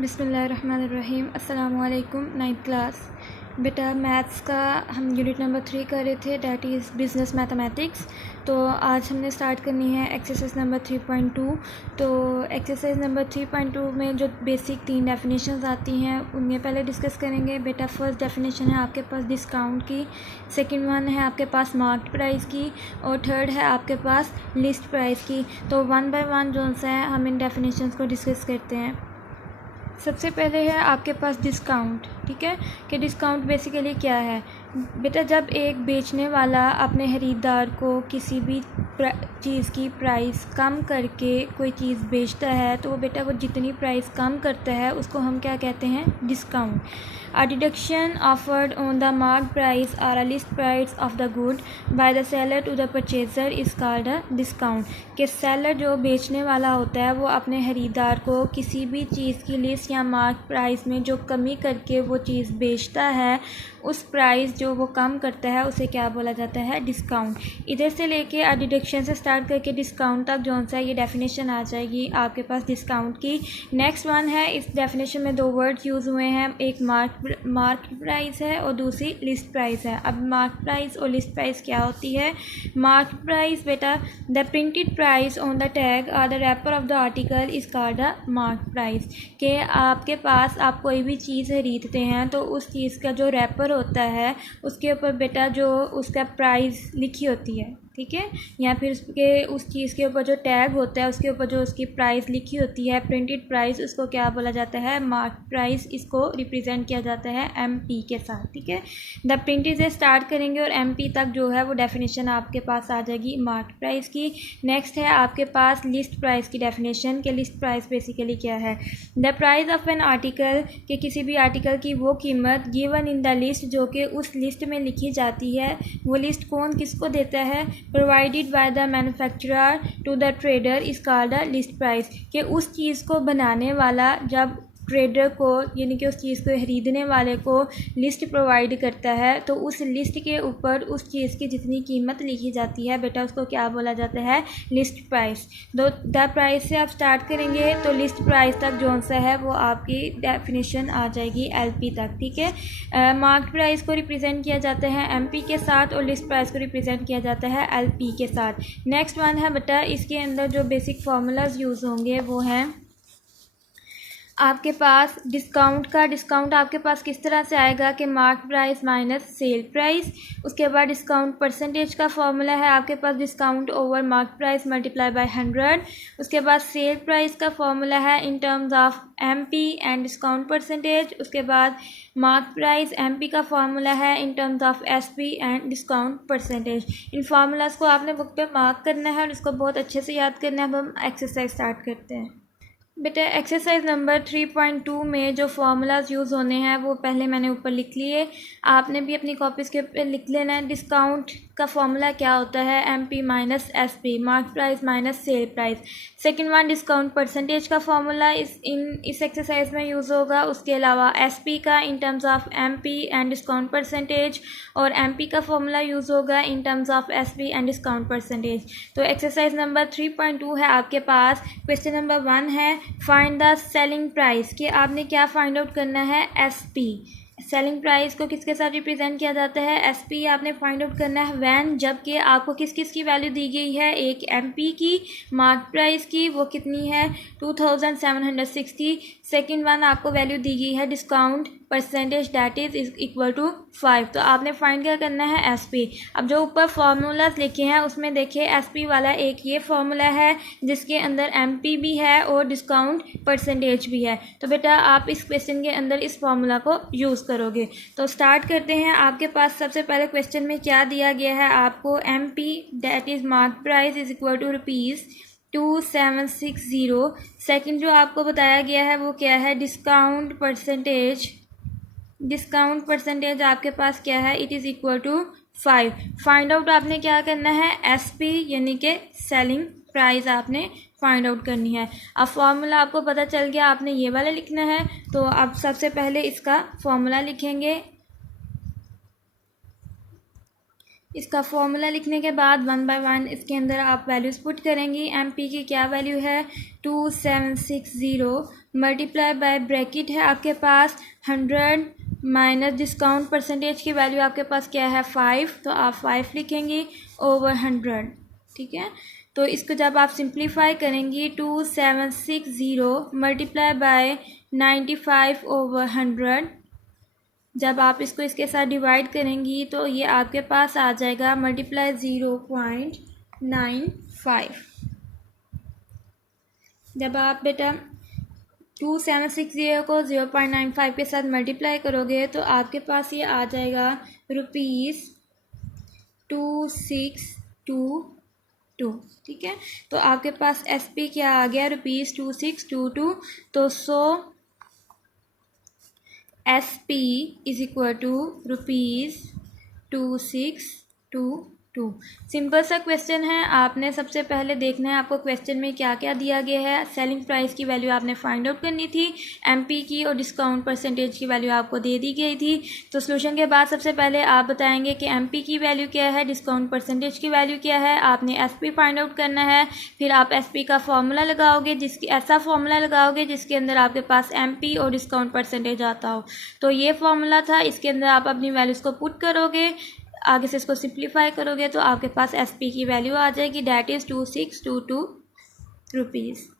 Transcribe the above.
बिस्मिल्लाहिर्रहमानिर्रहीम। अस्सलामु अलैकुम। 9th क्लास बेटा मैथ्स का हम यूनिट नंबर 3 कर रहे थे, डैट इज़ बिज़नेस मैथमेटिक्स। तो आज हमने स्टार्ट करनी है एक्सरसाइज नंबर 3.2। तो एक्सरसाइज नंबर 3.2 में जो बेसिक 3 डेफिनेशंस आती हैं उन्हें पहले डिस्कस करेंगे। बेटा फर्स्ट डेफिनेशन है आपके पास डिस्काउंट की, सेकंड वन है आपके पास मार्केट प्राइस की, और थर्ड है आपके पास लिस्ट प्राइस की। तो वन बाय वन जो है हम इन डेफिनेशंस को डिस्कस करते हैं। सबसे पहले है आपके पास डिस्काउंट। ठीक है कि डिस्काउंट बेसिकली क्या है बेटा, जब एक बेचने वाला अपने ख़रीदार को किसी भी चीज़ की प्राइस कम करके कोई चीज़ बेचता है तो वो बेटा वो जितनी प्राइस कम करता है उसको हम क्या कहते हैं, discount. A deduction offered on the marked price or a list price of the good by the seller to the purchaser is called a discount। कि सेलर जो बेचने वाला होता है वो अपने ख़रीदार को किसी भी चीज़ की लिस्ट या मार्क प्राइस में जो कमी करके वो चीज़ बेचता है, उस प्राइस जो वो कम करता है उसे क्या बोला जाता है, डिस्काउंट। इधर से लेके डिडक्शन से स्टार्ट करके डिस्काउंट तक जो सा ये डेफिनेशन आ जाएगी आपके पास डिस्काउंट की। नेक्स्ट वन है, इस डेफिनेशन में 2 वर्ड्स यूज़ हुए हैं, एक मार्क प्राइस है और दूसरी लिस्ट प्राइस है। अब मार्क प्राइस और लिस्ट प्राइस क्या होती है? मार्क प्राइस बेटा the printed price on the tag और the wrapper of the article is called the mark price. के आपके पास आप कोई भी चीज़ खरीदते हैं तो उस चीज़ का जो रैपर होता है उसके ऊपर बेटा जो उसका प्राइस लिखी होती है, ठीक है, या फिर उस चीज़ के ऊपर जो टैग होता है उसके ऊपर जो उसकी प्राइस लिखी होती है, प्रिंटेड प्राइस, उसको क्या बोला जाता है, मार्क प्राइस। इसको रिप्रेजेंट किया जाता है MP के साथ। ठीक है, द प्रिंटेड से स्टार्ट करेंगे और MP तक जो है वो डेफिनेशन आपके पास आ जाएगी मार्क प्राइस की। नेक्स्ट है आपके पास लिस्ट प्राइस की डेफिनेशन के लिस्ट प्राइस बेसिकली क्या है, the price of an article, के किसी भी आर्टिकल की वो कीमत गिवन इन द लिस्ट जो कि उस लिस्ट में लिखी जाती है। वो लिस्ट कौन किसको देता है, provided by the manufacturer to the trader is called the list price. कि उस चीज़ को बनाने वाला जब ट्रेडर को यानी कि उस चीज़ को खरीदने वाले को लिस्ट प्रोवाइड करता है तो उस लिस्ट के ऊपर उस चीज़ की जितनी कीमत लिखी जाती है बेटा उसको क्या बोला जाता है, लिस्ट प्राइस। द प्राइस से आप स्टार्ट करेंगे तो लिस्ट प्राइस तक जो सा है वो आपकी डेफिनेशन आ जाएगी LP तक। ठीक है, मार्क प्राइस को रिप्रेजेंट किया जाता है MP के साथ और लिस्ट प्राइस को रिप्रेजेंट किया जाता है LP के साथ। नेक्स्ट वन है बेटा, इसके अंदर जो बेसिक फार्मूलाज यूज़ होंगे वो हैं आपके पास डिस्काउंट आपके पास किस तरह से आएगा कि mark price minus sale price. उसके बाद डिस्काउंट परसेंटेज का फॉर्मूला है आपके पास discount over mark price multiply by 100। उसके बाद सेल प्राइस का फॉर्मूला है in terms of MP and discount percentage. उसके बाद मार्क प्राइस MP का फॉर्मूला है in terms of SP and discount percentage. इन फार्मूलाज को आपने बुक पे मार्क करना है और इसको बहुत अच्छे से याद करना है। अब हम एक्सरसाइज स्टार्ट करते हैं। बेटा एक्सरसाइज नंबर 3.2 में जो फार्मूलाज यूज़ होने हैं वो पहले मैंने ऊपर लिख लिए, आपने भी अपनी कॉपीज़ के ऊपर लिख लेना है। डिस्काउंट का फॉर्मूला क्या होता है, MP minus SP, mark price minus sale price. Second one discount percentage का फॉर्मूला इस एक्सरसाइज में यूज़ होगा। उसके अलावा SP का इन terms of MP and discount percentage, और MP का फॉर्मूला यूज़ होगा इन terms of SP and discount percentage. तो एक्सरसाइज नंबर 3.2 है आपके पास। क्वेश्चन नंबर 1 है फाइंड द सेलिंग प्राइस, कि आपने क्या फाइंड आउट करना है, SP। सेलिंग प्राइस को किसके साथ रिप्रेजेंट किया जाता है, SP। आपने फाइंड आउट करना है व्हेन, जबकि आपको किस किस की वैल्यू दी गई है, एक MP की, मार्क प्राइस की वो कितनी है 2760। सेकंड वन आपको वैल्यू दी गई है discount percentage that is equal to 5। तो आपने फाइंड क्या करना है, SP। अब जो ऊपर फार्मूलाज लिखे हैं उसमें देखिए SP वाला एक ये फार्मूला है जिसके अंदर MP भी है और डिस्काउंट परसेंटेज भी है। तो बेटा आप इस क्वेश्चन के अंदर इस फार्मूला को यूज़ करोगे। तो स्टार्ट करते हैं। आपके पास सबसे पहले क्वेश्चन में क्या दिया गया है, आपको MP that is mark price is equal to ₹2760। Second जो आपको बताया गया है वो क्या है, डिस्काउंट परसेंटेज आपके पास क्या है, it is equal to 5। Find out आपने क्या करना है, SP यानी कि सेलिंग प्राइस आपने फाइंड आउट करनी है। अब फार्मूला आपको पता चल गया, आपने ये वाला लिखना है। तो अब सबसे पहले इसका फार्मूला लिखेंगे। इसका फॉर्मूला लिखने के बाद 1 बाय 1 इसके अंदर आप वैल्यूज़ पुट करेंगी। MP की क्या वैल्यू है 2760 मल्टीप्लाई बाय ब्रैकेट है आपके पास 100 माइनस डिस्काउंट परसेंटेज की वैल्यू आपके पास क्या है 5, तो आप 5 लिखेंगे ओवर 100, ठीक है। तो इसको जब आप सिंप्लीफाई करेंगी 2760 मल्टीप्लाई बाय 95 ओवर 100, जब आप इसको इसके साथ डिवाइड करेंगी तो ये आपके पास आ जाएगा मल्टीप्लाई 0.95। जब आप बेटा 2760 को 0.95 के साथ मल्टीप्लाई करोगे तो आपके पास ये आ जाएगा ₹2622, ठीक है। तो आपके पास SP क्या आ गया ₹2622। तो SP is equal to ₹2622। Simple सा क्वेश्चन है, आपने सबसे पहले देखना है आपको क्वेश्चन में क्या क्या दिया गया है। सेलिंग प्राइस की वैल्यू आपने फाइंड आउट करनी थी, MP की और डिस्काउंट परसेंटेज की वैल्यू आपको दे दी गई थी। तो सोल्यूशन के बाद सबसे पहले आप बताएंगे कि MP की वैल्यू क्या है, डिस्काउंट परसेंटेज की वैल्यू क्या है, आपने SP फाइंड आउट करना है। फिर आप SP का फॉर्मूला लगाओगे, ऐसा फॉर्मूला लगाओगे जिसके अंदर आपके पास MP और डिस्काउंट परसेंटेज आता हो। तो ये फॉर्मूला था, इसके अंदर आप अपनी वैल्यूज़ को पुट करोगे, आगे से इसको सिंप्लीफाई करोगे तो आपके पास SP की वैल्यू आ जाएगी, दैट इज़ ₹2622।